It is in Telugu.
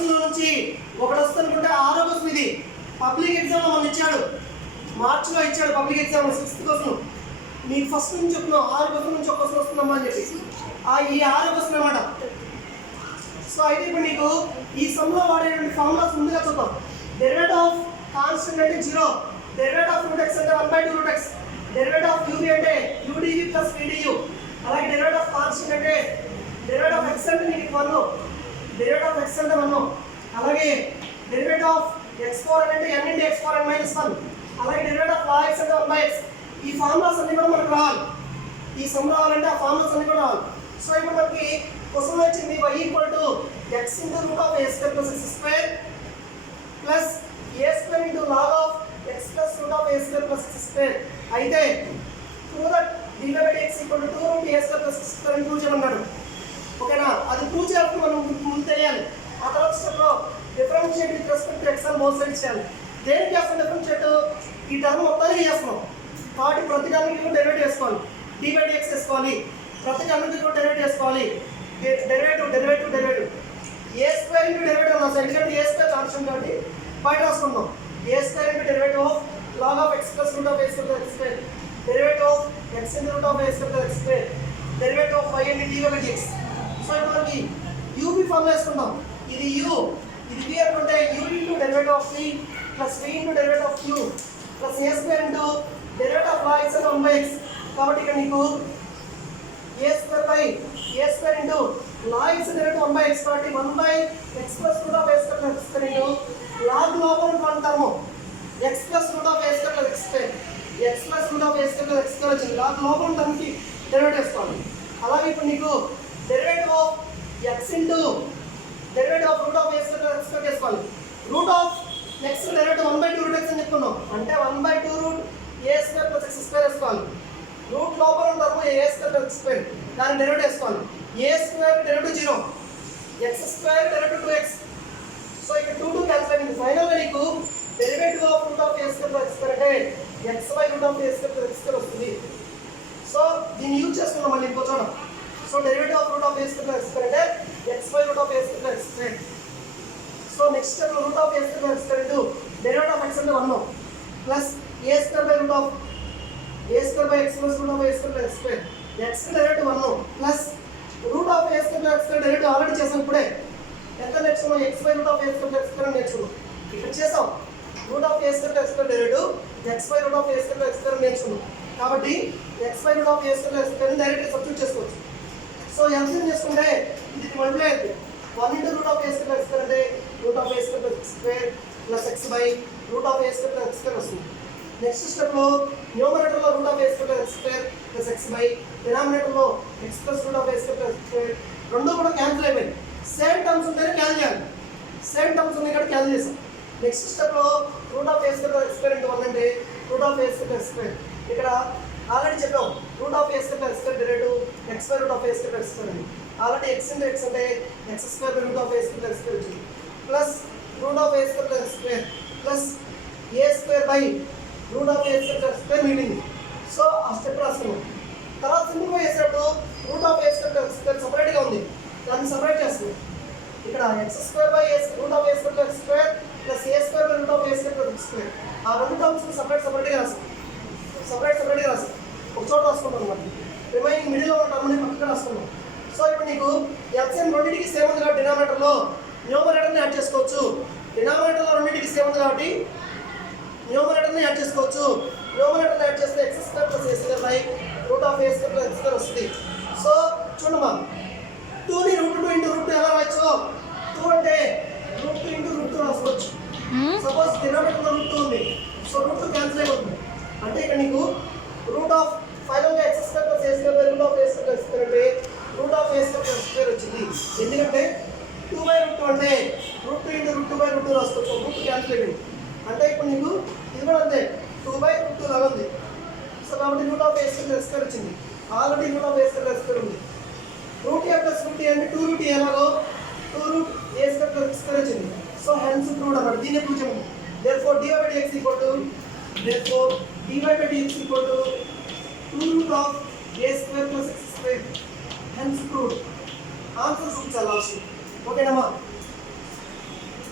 క్వశ్చన్లో నుంచి ఒకటి వస్తుంది అనుకుంటే 6వ క్వశ్చన్ ఇది పబ్లిక్ ఎగ్జామ్లో మనం ఇచ్చాడు, మార్చిలో ఇచ్చాడు పబ్లిక్ ఎగ్జామ్ 6th క్వశ్చన్. మీకు ఫస్ట్ నుంచి చెప్తున్నాం 6 క్వశ్చన్ నుంచి ఒక క్వశ్చన్ వస్తుందమ్మా అని చెప్పి ఈ 6వ క్వశ్చన్ అన్నమాట. సో అయితే ఇప్పుడు నీకు ఈ సమ్లో వాడేటువంటి ఫార్ములాస్ ముందుగా చూద్దాం. డెరివేటివ్ ఆఫ్ కాన్స్టెంట్ అంటే 0, డెరివేటివ్ ఆఫ్ రూట్ x అంటే 1/2 root x, derivative of uv అంటే udv ప్లస్ vdu, అలాగే డెరివేటివ్ ఆఫ్ కాన్స్టెంట్ అంటే డెరివేటివ్ ఆఫ్ x అంటే నీకు 1, డెరివేటివ్ ఆఫ్ x అంటే 1, అలాగే డెరివేటివ్ ఆఫ్ x4 అంటే n into x4 n minus 1, అలాగే డెరివేటివ్ ఆఫ్ log x అంటే 1/x. ఈ ఫార్ములాస్ అన్ని కూడా మనకు రావాలి, ఈ సమ్ రావాలంటే ఆ ఫార్ములాస్ అన్ని కూడా రావాలి. సో ఇప్పుడు మనకి క్వశ్చన్ వచ్చింది y equal to x into root of a square plus x square plus a square into log of x plus root of a square plus x square. అయితే prove that dy by dx equal to 2 root a square plus x square అని ప్రూవ్ చేయమన్నాడు. ఓకేనా, అది ప్రూవ్ చేయాలంటే మనం ముందు తెలియాలి. ఆ తర్వాత స్టెప్లో differentiate with respect to x అని బోత్ సైడ్స్ చేయాలి. దేనికి చేస్తాం డిఫరెన్షియేట్? ఈ టర్మ్ మొత్తానికి చేస్తున్నాం కాబట్టి ప్రతి టర్మ్కి డెరివేటివ్ వేసుకోవాలి, dy by dx వేసుకోవాలి, ప్రతి టర్మ్కి డెరివేటివ్ వేసుకోవాలి. Derivative a square into derivative అన్నా సార్, ఎందుకంటే ఏ స్క్వేర్ కాన్స్టెంట్ కాబట్టి బయట రాసుకుందాం. A square into derivative of log of x plus root of a square plus x square, derivative of x into root of a square plus x square, derivative of y into dy by dx. So ఇప్పుడు మనకి u b ఫార్ములా వేసుకుందాం. ఇది u, ఇది v అనుకుంటే u into derivative of v plus v into derivative of u plus a square into derivative of log x అంటే 1/x. కాబట్టి ఇక్కడ నీకు a square by a square into log x derivative 1/x కాబట్టి 1/x plus root of a square plus x square into log లోపల one term x plus root of a square plus x square, x plus root of a square plus x square వచ్చింది. log లోపల టర్మ్కి డెరివేటివ్ వేసుకోవాలి. అలాగే ఇప్పుడు నీకు derivative of x into derivative of root of a square plus x square వేసుకోవాలి. Root of next derivative 1/2 root x అని చెప్పుకున్నాం అంటే 1/2 root a square plus x square వేసుకోవాలి. రూట్ లోపల term a square plus x square దాని డెరివేటివ్ వేసుకోవాలి. a square derivative 0, x square derivative 2x. So ఇక్కడ 2 క్యాన్సిల్ అయింది. ఫైనల్గా నీకు derivative of root of a square plus x square అంటే x by root of a square plus x square వస్తుంది. సో దీన్ని యూజ్ చేసుకున్నాం మళ్ళీ ఇంకో చోట. So derivative of root of a square plus x square అంటే x by root of a square plus x square. So next step root of a square plus x square into derivative of x అంటే 1 plus a square by root of a square by x plus root of a square plus x square, x derivative 1 plus root of a square plus x square derivative already చేసాం. ఇప్పుడే ఎంత నేర్చుకున్నాం? x by root of a square plus x square నేర్చుకున్నాం. ఇక్కడ చేసాం root of a square plus x square derivative x by root of a square plus x square నేర్చుకున్నాం. కాబట్టి x by root of a square plus x square డైరెక్ట్గా సబ్స్టిట్యూట్ చేసుకోవచ్చు. సో ఎల్సిఎం చేసుకుంటే ఇది మల్టిప్లై అవుతుంది. 1 into root of a square plus x square అంటే root of a square plus x square plus x by root of a square plus x square వస్తుంది. నెక్స్ట్ స్టెప్లో న్యూమరేటర్లో root of a square plus x square plus x by డినామినేటర్లో x plus root of a square plus x square రెండు కూడా క్యాన్సిల్ అయిపోయింది. సేమ్ టర్మ్స్ ఉంటేనే క్యాన్సిల్ చేయాలి, సేమ్ టర్మ్స్ ఉన్నాయి కాబట్టి క్యాన్సిల్ చేసాం. నెక్స్ట్ స్టెప్లో root of a square plus x square into 1 అంటే root of a square plus x square. ఇక్కడ ఆల్రెడీ చెప్పాం root of a square plus x square derivative x by root of a square plus x square అని. ఆల్రెడీ x into x అంటే x square by root of a square plus x square వచ్చింది plus root of a square plus x square plus a square by root of a square plus x square మిగిలింది. సో ఆ స్టెప్ రాస్తున్నాం. తర్వాత సింప్లిఫై చేసేటప్పుడు root of a square plus x square సపరేట్గా ఉంది, దాన్ని సపరేట్ చేస్తున్నాం. ఇక్కడ x square by root of a square plus x square plus a square by root of a square plus x square ఆ రెండు టర్మ్స్ సపరేట్గా రాస్తాం. ఒక చోట రాసుకుంటాం అనమాట. రిమైనింగ్ మిడిల్లో ఉన్న టర్మ్ని పక్కన రాసుకున్నాం. సో ఇప్పుడు నీకు ఎల్సిఎం రెండింటికి సేమ్ ఉంది కాబట్టి డినామినేటర్లో న్యూమరేటర్ని యాడ్ చేసుకోవచ్చు. డినామినేటర్లో రెండింటికి సేమ్ ఉంది కాబట్టి న్యూమరేటర్ని యాడ్ చేసుకోవచ్చు. న్యూమరేటర్ని యాడ్ చేస్తే x square plus a square by root of a square plus x square వస్తుంది. సో చూడమ్మా 2ని √2 into √2 ఎలా రాయొచ్చు? 2 అంటే √2 into √2 రాసుకోవచ్చు. సపోజ్ డినామినేటర్లో √2 ఉంది, సో √2 క్యాన్సిల్ అయిపోతుంది. అంటే ఇక్కడ నీకు రూట్ ఆఫ్ ఫైనల్గా x square plus a square by root of a square plus x square అంటే root of a square plus x square వచ్చింది. ఎందుకంటే 2/√2 అంటే √2 into √2 by √2 రాసుకోవచ్చు. √2 క్యాన్సిల్ అయిపోయింది. అంటే ఇప్పుడు నీకు ఇది కూడా అంతే 2/√2 లాగా ఉంది. సో కాబట్టి root of a square plus x square వచ్చింది. Already root of a square plus x square ఉంది. √a plus √a అంటే 2√a ఎలాగో 2√a square plus x square వచ్చింది. సో హెన్స్ ప్రూవ్డ్ అన్నమాట. దీన్ని ప్రూవ్ చేయమని. therefore dy by dx equal to 2 root of a square plus x square. Hence proved. Answer is also. Okay, Nama.